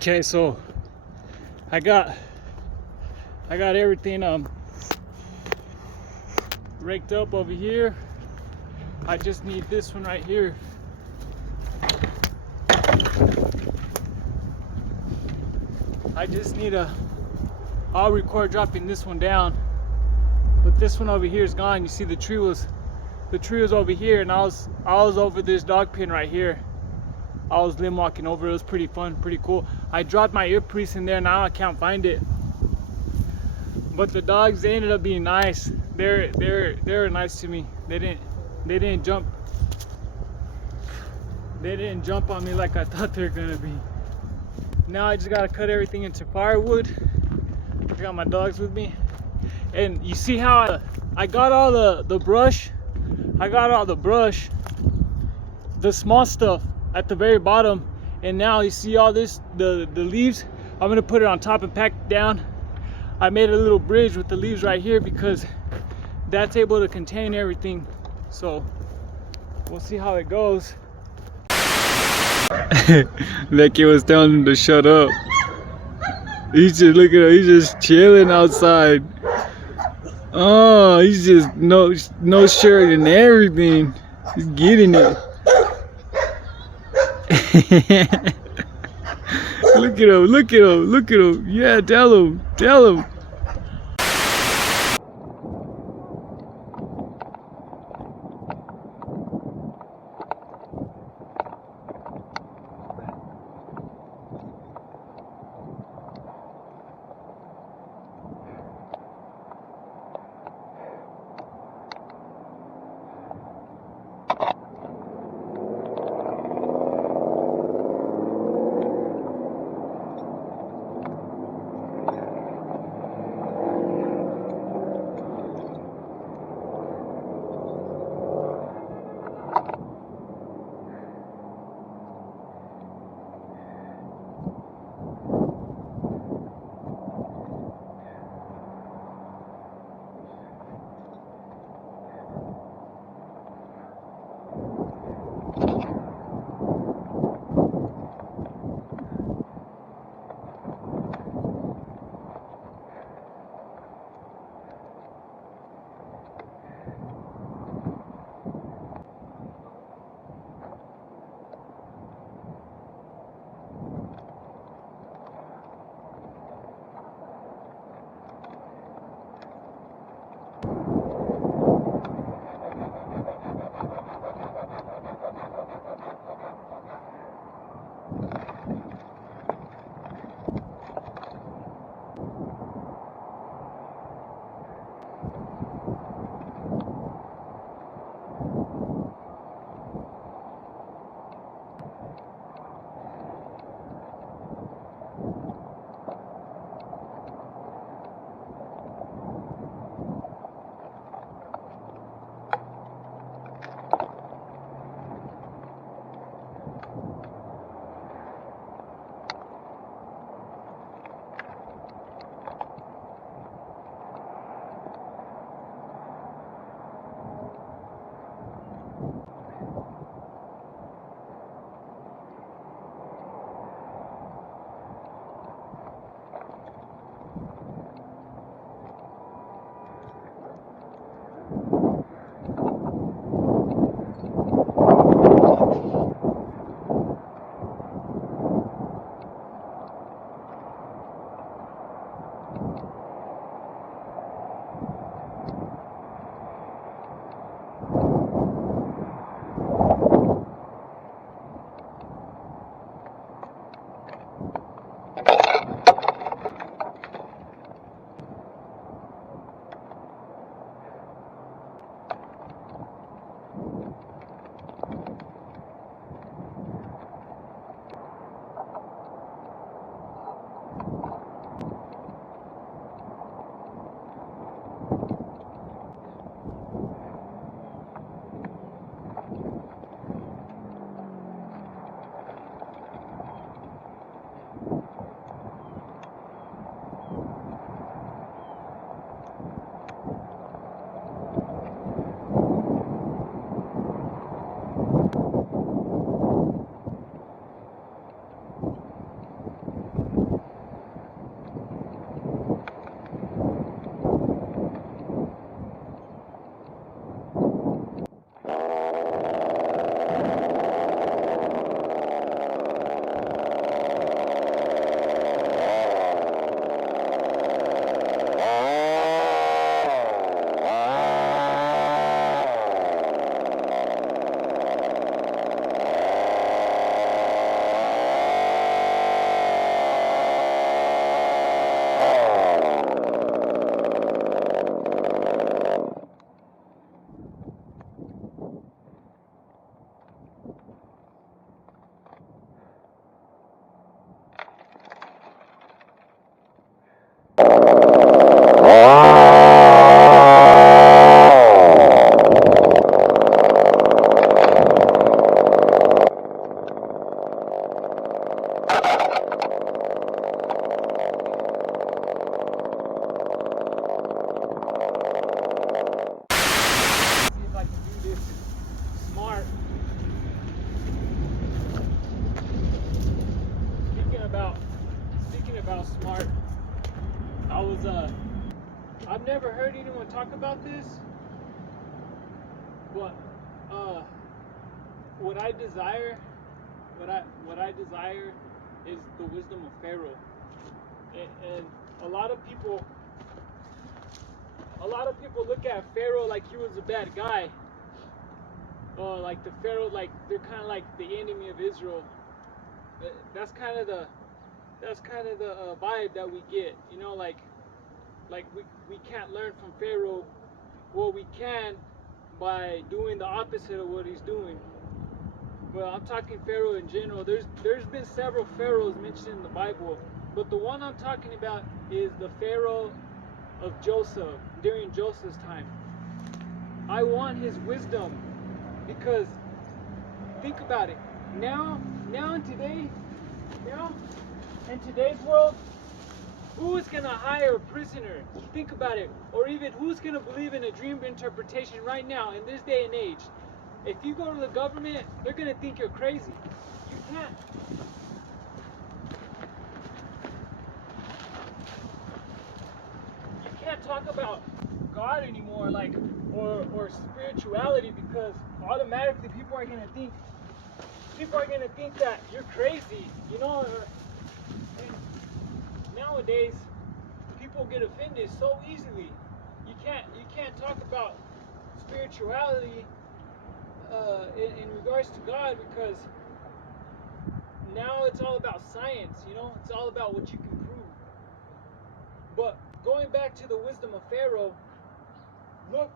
Okay, so I got everything raked up over here. I just need this one right here. I'll record dropping this one down, but this one over here is gone. You see the tree was over here, and I was over this dog pen right here. I was limb walking over. It was pretty fun, pretty cool. I dropped my earpiece in there. Now I can't find it. But the dogs, they ended up being nice. They're nice to me. They didn't jump on me like I thought they were gonna be. Now I just gotta cut everything into firewood. I got my dogs with me, and you see how I got all the brush. I got all the brush, the small stuff at the very bottom, and now you see all this, the leaves. I'm gonna put it on top and pack it down. I made a little bridge with the leaves right here because that's able to contain everything. So we'll see how it goes. That kid was telling him to shut up. He's just looking at him, he's just chilling outside. Oh, he's just no shirt and everything. He's getting it. Look at him. Yeah, tell him. about smart. I've never heard anyone talk about this, but what I desire is the wisdom of Pharaoh. And a lot of people look at Pharaoh like he was a bad guy. Like the Pharaoh, like they're kind of like the enemy of Israel. That's kind of the vibe that we get, you know, like we can't learn from Pharaoh. Well, we can by doing the opposite of what he's doing. But I'm talking Pharaoh in general. There's been several pharaohs mentioned in the Bible, but the one I'm talking about is the Pharaoh of Joseph during Joseph's time. I want his wisdom, because think about it. Now in today's world, who is going to hire a prisoner? Think about it. Or even who's going to believe in a dream interpretation right now in this day and age? If you go to the government, they're going to think you're crazy. You can't talk about God anymore, like or spirituality, because automatically people are going to think that you're crazy, you know. And nowadays, people get offended so easily. You can't talk about spirituality in regards to God, because now it's all about science, you know. It's all about what you can prove. But going back to the wisdom of Pharaoh, look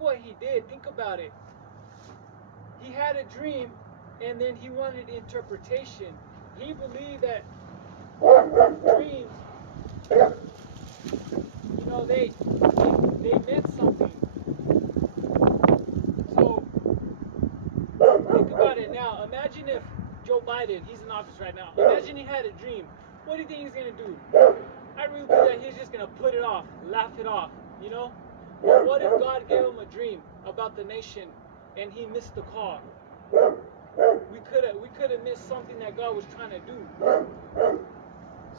what he did. Think about it. He had a dream, and then he wanted interpretation. He believed that dreams, you know, they meant something. So think about it now. Imagine if Joe Biden, he's in office right now. Imagine he had a dream. What do you think he's gonna do? I really believe that he's just gonna put it off, laugh it off, you know? But what if God gave him a dream about the nation and he missed the call? We could have missed something that God was trying to do.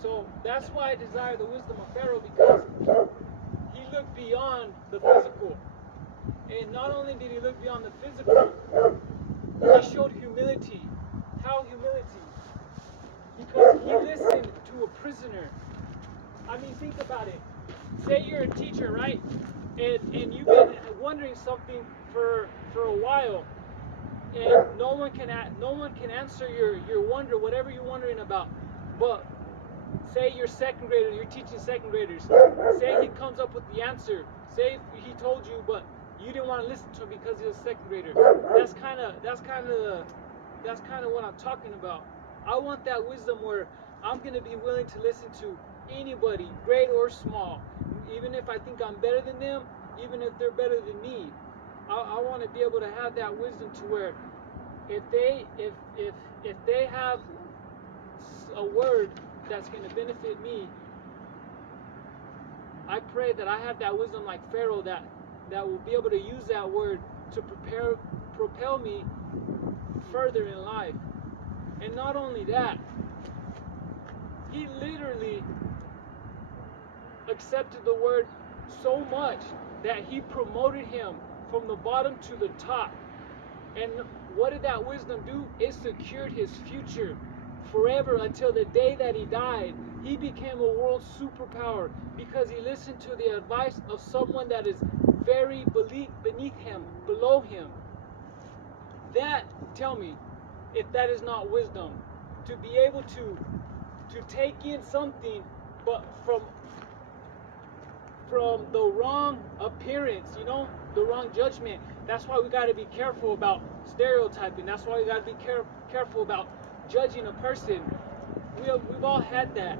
So that's why I desire the wisdom of Pharaoh, because he looked beyond the physical. And not only did he look beyond the physical, he showed humility. How humility? Because he listened to a prisoner. I mean, think about it. Say you're a teacher, right? And you've been wondering something for a while, and no one can answer your wonder, whatever you're wondering about. But say you're second grader, you're teaching second graders. Say he comes up with the answer. Say he told you, but you didn't want to listen to him because he was a second grader. That's kind of what I'm talking about. I want that wisdom where I'm gonna be willing to listen to anybody, great or small, even if I think I'm better than them, even if they're better than me. I want to be able to have that wisdom to where if they have a word that's going to benefit me, I pray that I have that wisdom like Pharaoh, that will be able to use that word to propel me further in life. And not only that, he literally accepted the word so much that he promoted him from the bottom to the top. And what did that wisdom do? It secured his future forever until the day that he died. He became a world superpower because he listened to the advice of someone that is very beneath him, below him. That, tell me, if that is not wisdom, to be able to take in something, but from the wrong appearance, you know, the wrong judgment. That's why we got to be careful about stereotyping. That's why we got to be careful about judging a person. We've all had that.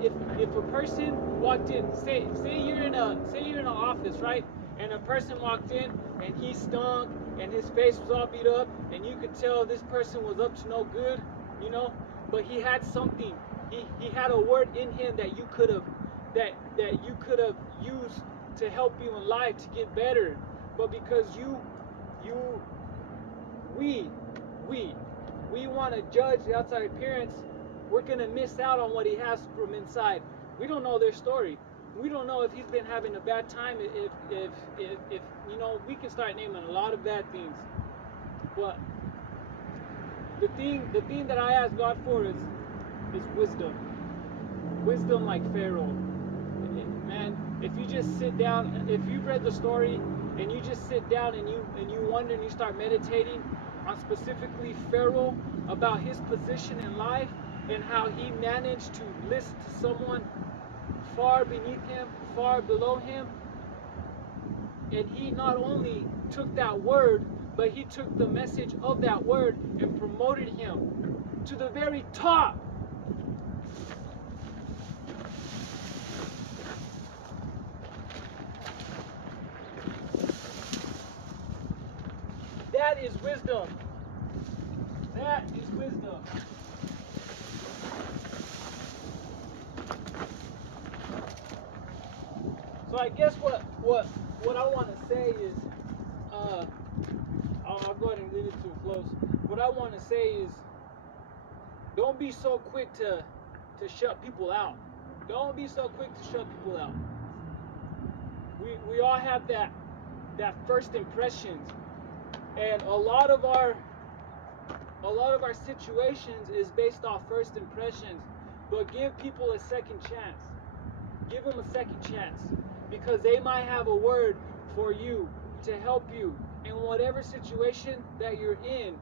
If a person walked in, say you're in an office, right? And a person walked in and he stunk and his face was all beat up, and you could tell this person was up to no good, you know, but he had something. He had a word in him that you could have used to help you in life to get better. But because we want to judge the outside appearance, we're gonna miss out on what he has from inside. We don't know their story. We don't know if he's been having a bad time. If you know, we can start naming a lot of bad things. But the thing that I ask God for is wisdom. Wisdom like Pharaoh. Man, if you just sit down, if you've read the story and you just sit down and you wonder and you start meditating on specifically Pharaoh, about his position in life and how he managed to listen to someone far beneath him, far below him, and he not only took that word, but he took the message of that word and promoted him to the very top. That is wisdom. That is wisdom. So I guess what I want to say is, I'll go ahead and leave it to a close. What I want to say is, don't be so quick to shut people out. Don't be so quick to shut people out. We all have that first impressions, and a lot of our situations is based off first impressions. But give people a second chance. Give them a second chance, because they might have a word for you to help you in whatever situation that you're in.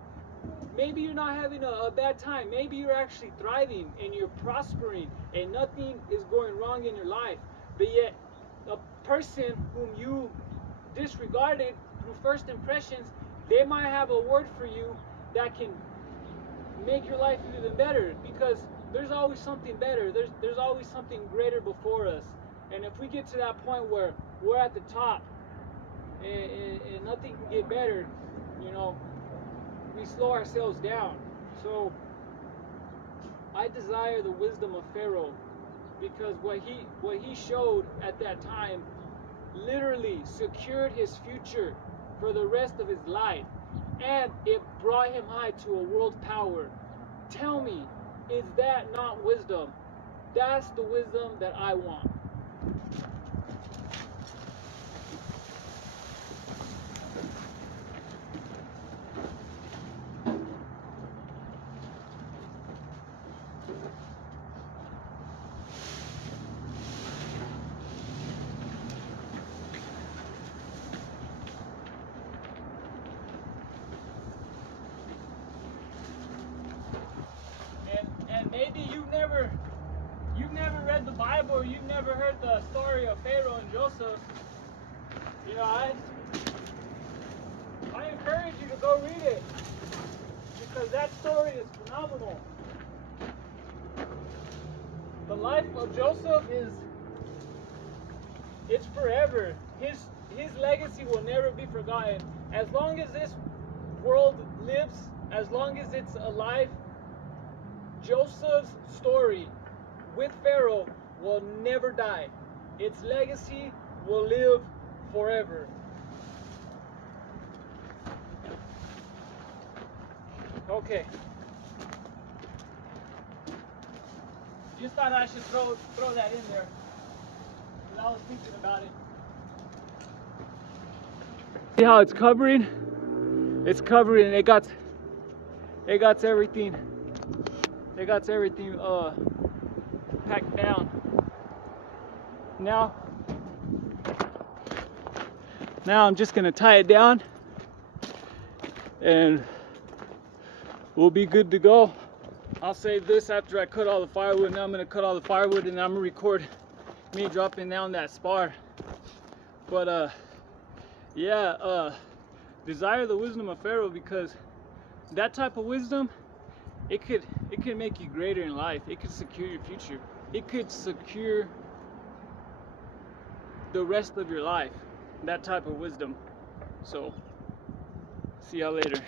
Maybe you're not having a bad time. Maybe you're actually thriving and you're prospering and nothing is going wrong in your life. But yet, a person whom you disregarded through first impressions, they might have a word for you that can make your life even better, because there's always something better. There's always something greater before us. And if we get to that point where we're at the top and nothing can get better, you know, we slow ourselves down. So I desire the wisdom of Pharaoh, because what he showed at that time literally secured his future for the rest of his life, and it brought him high to a world power. Tell me, is that not wisdom? That's the wisdom that I want. And maybe you've never read the Bible, or you've never heard the story of Pharaoh and Joseph. You know, I encourage you to go read it, because that story is phenomenal. The life of Joseph it's forever. His legacy will never be forgotten. As long as this world lives, as long as it's alive, Joseph's story with Pharaoh will never die. Its legacy will live forever. Okay. Just thought I should throw that in there, because I was thinking about it. See how it's covering? It's covering. It got everything. It got everything packed down. Now I'm just gonna tie it down, and we'll be good to go. I'll save this after I cut all the firewood. Now I'm gonna cut all the firewood, and I'm gonna record me dropping down that spar. But desire the wisdom of Pharaoh, because that type of wisdom, it could make you greater in life. It could secure your future. It could secure the rest of your life. That type of wisdom. So, see y'all later.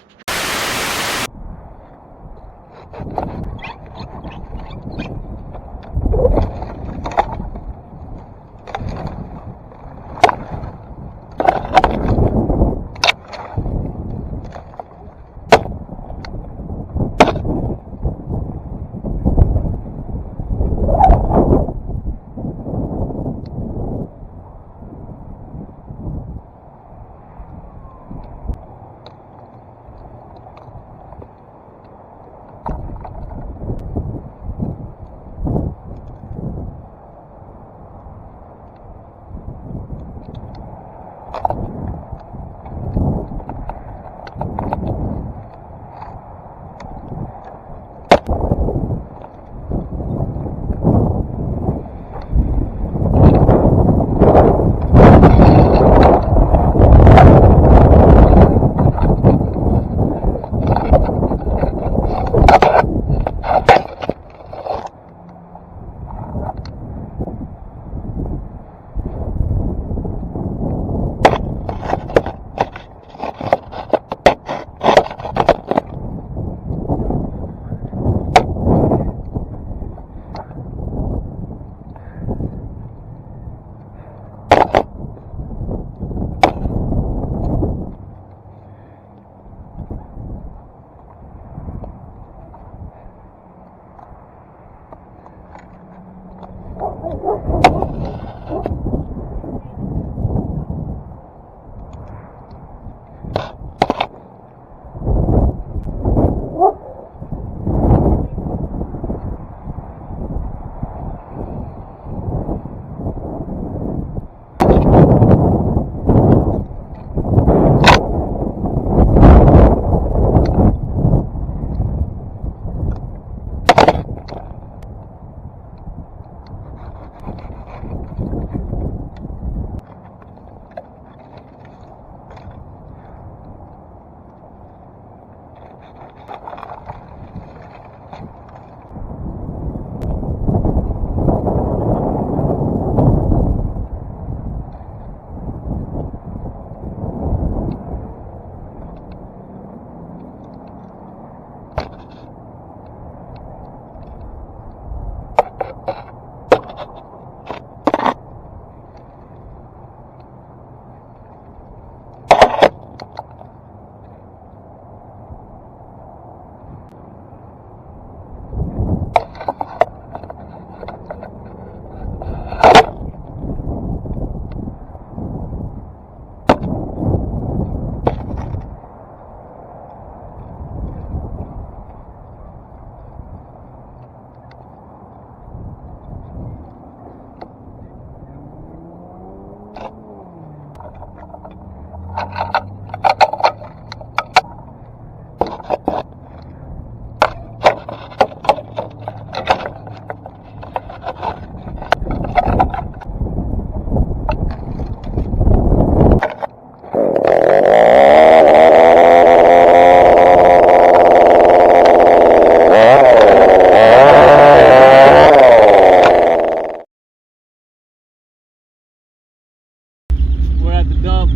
We're at the dump.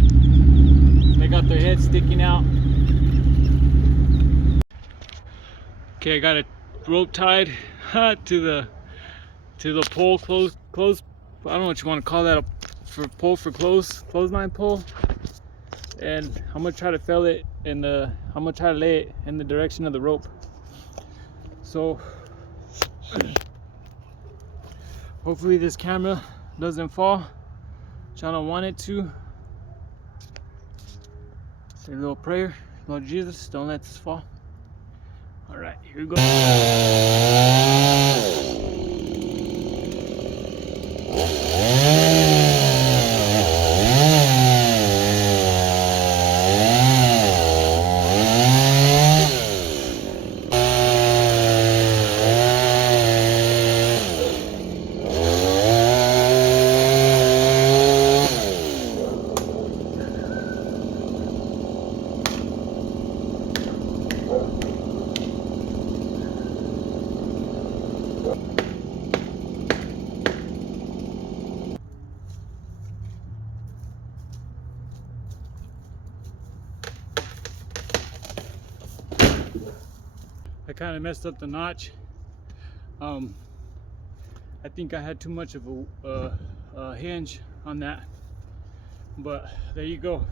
They got their heads sticking out. Okay, I got a rope tied to the pole, close. I don't know what you want to call that, for pole for clothesline pole. And I'm gonna try to fell it, and I'm gonna try to lay it in the direction of the rope. So hopefully this camera doesn't fall, which I don't want it to. Say a little prayer. Lord Jesus, don't let this fall. All right, here we go. I kind of messed up the notch. I think I had too much of a hinge on that, but there you go.